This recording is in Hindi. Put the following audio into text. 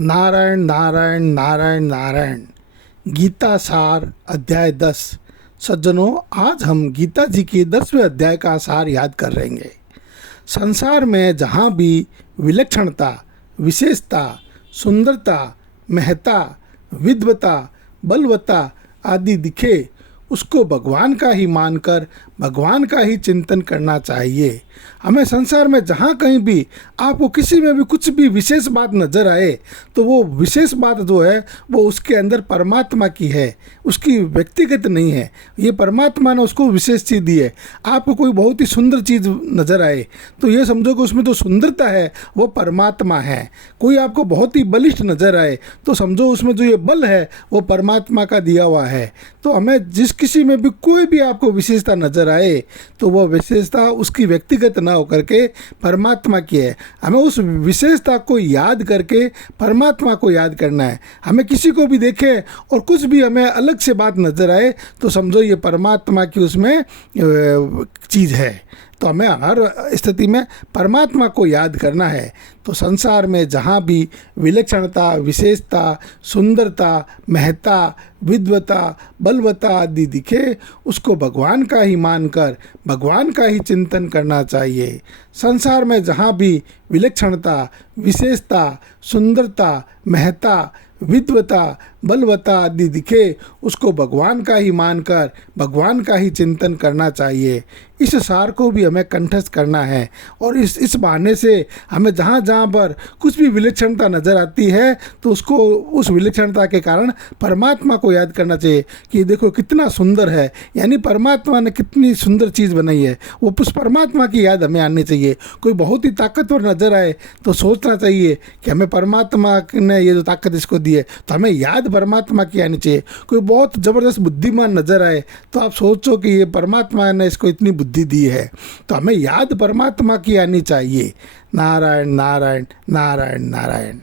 नारायण नारायण नारायण नारायण। गीता सार अध्याय 10। सज्जनों, आज हम गीता जी के 10वें अध्याय का सार याद कर रहेंगे। संसार में जहाँ भी विलक्षणता, विशेषता, सुंदरता, महत्ता, विद्वता, बलवत्ता आदि दिखे, उसको भगवान का ही मानकर भगवान का ही चिंतन करना चाहिए। हमें संसार में जहाँ कहीं भी आपको किसी में भी कुछ भी विशेष बात नज़र आए तो वो विशेष बात जो है वो उसके अंदर परमात्मा की है, उसकी व्यक्तिगत नहीं है। ये परमात्मा ने उसको विशेष चीज़ दी है। आपको कोई बहुत ही सुंदर चीज़ नज़र आए तो ये समझो कि उसमें जो सुंदरता है वो परमात्मा है। कोई आपको बहुत ही बलिष्ठ नज़र आए तो समझो उसमें जो ये बल है वो परमात्मा का दिया हुआ है। तो हमें जिस किसी में भी कोई भी आपको विशेषता नज़र आए तो वह विशेषता उसकी व्यक्तिगत ना होकर के परमात्मा की है। हमें उस विशेषता को याद करके परमात्मा को याद करना है। हमें किसी को भी देखें और कुछ भी हमें अलग से बात नज़र आए तो समझो ये परमात्मा की उसमें चीज़ है। तो हमें हर स्थिति में परमात्मा को याद करना है। तो संसार में जहाँ भी विलक्षणता, विशेषता, सुंदरता, महत्ता, विद्वता, बलवत्ता आदि दिखे, उसको भगवान का ही मानकर भगवान का ही चिंतन करना चाहिए। संसार में जहाँ भी विलक्षणता, विशेषता, सुंदरता, महत्ता, विद्वता, बलवत्ता आदि दिखे, उसको भगवान का ही मानकर भगवान का ही चिंतन करना चाहिए। इस सार को भी हमें कंठस्थ करना है और इस बहाने से हमें जहाँ जहाँ पर कुछ भी विलक्षणता नज़र आती है तो उसको उस विलक्षणता के कारण परमात्मा को याद करना चाहिए कि देखो कितना सुंदर है, यानी परमात्मा ने कितनी सुंदर चीज़ बनाई है। वो उस परमात्मा की याद हमें आनी चाहिए। कोई बहुत ही ताकतवर नज़र आए तो सोचना चाहिए कि हमें परमात्मा ने ये जो ताकत इसको दी है तो हमें याद परमात्मा की आनी चाहिए। कोई बहुत ज़बरदस्त बुद्धिमान नज़र आए तो आप सोचो कि ये परमात्मा ने इसको इतनी बुद्धि दी है, तो हमें याद परमात्मा की आनी चाहिए। नारायण नारायण नारायण नारायण।